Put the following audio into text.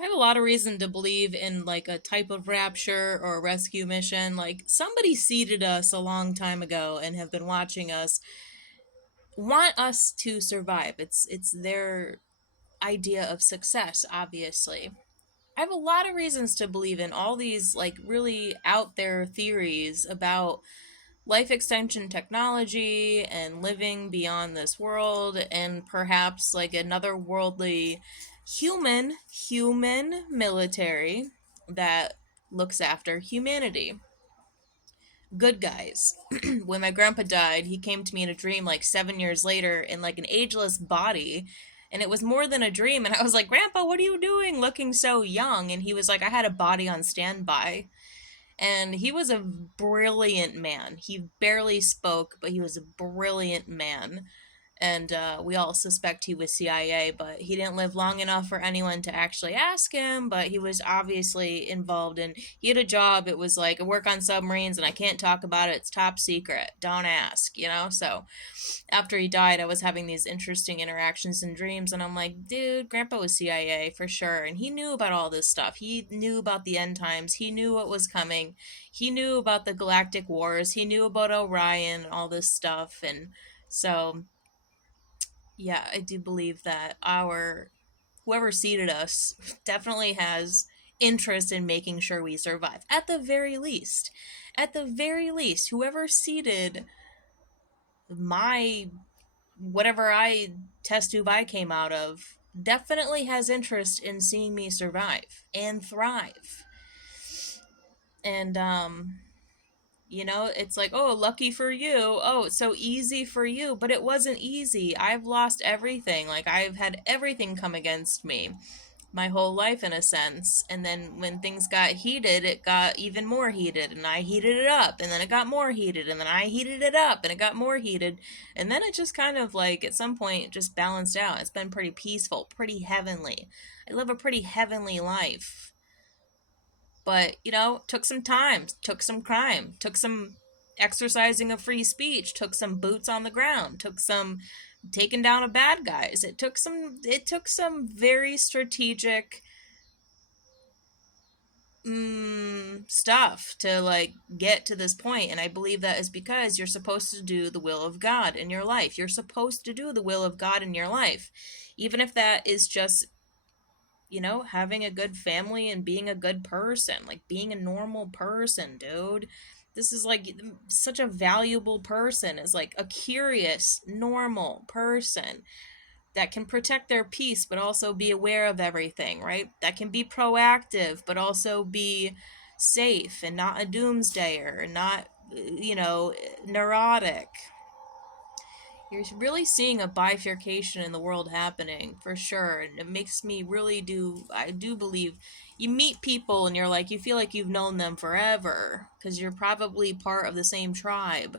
I have a lot of reason to believe in like a type of rapture or a rescue mission. Like somebody seeded us a long time ago and have been watching us, want us to survive. It's their idea of success, obviously. I have a lot of reasons to believe in all these like really out there theories about life extension technology and living beyond this world and perhaps like another worldly human military that looks after humanity. Good guys. When my grandpa died, he came to me in a dream like 7 years later in like an ageless body. And it was more than a dream. And I was like, Grandpa, what are you doing looking so young? And he was like, I had a body on standby. And he was a brilliant man. He barely spoke, but he was a brilliant man. And we all suspect he was CIA, but he didn't live long enough for anyone to actually ask him. But he was obviously involved in. He had a job. It was like I work on submarines, and I can't talk about it. It's top secret. Don't ask, you know. So after he died, I was having these interesting interactions and dreams, and I'm like, dude, Grandpa was CIA for sure, and he knew about all this stuff. He knew about the end times. He knew what was coming. He knew about the galactic wars. He knew about Orion and all this stuff, and so yeah, I do believe that our whoever seeded us definitely has interest in making sure we survive. At the very least. At the very least, whoever seeded my whatever I test tube I came out of definitely has interest in seeing me survive and thrive. And it's like, oh, lucky for you. Oh, it's so easy for you. But it wasn't easy. I've lost everything. Like, I've had everything come against me my whole life, in a sense. And then when things got heated, it got even more heated. And I heated it up. And then it got more heated. And then I heated it up. And it got more heated. And then it just kind of like, at some point, it just balanced out. It's been pretty peaceful, pretty heavenly. I live a pretty heavenly life. But, took some time, took some crime, took some exercising of free speech, took some boots on the ground, took some taking down of bad guys. It took some very strategic stuff to like get to this point, and I believe that is because you're supposed to do the will of God in your life. You're supposed to do the will of God in your life, even if that is just having a good family and being a good person, like being a normal person, dude. This is like such a valuable person, is like a curious, normal person that can protect their peace but also be aware of everything, right? That can be proactive but also be safe and not a doomsdayer and not, neurotic. You're really seeing a bifurcation in the world happening for sure, and it makes me really do. I do believe you meet people and you're like, you feel like you've known them forever because you're probably part of the same tribe.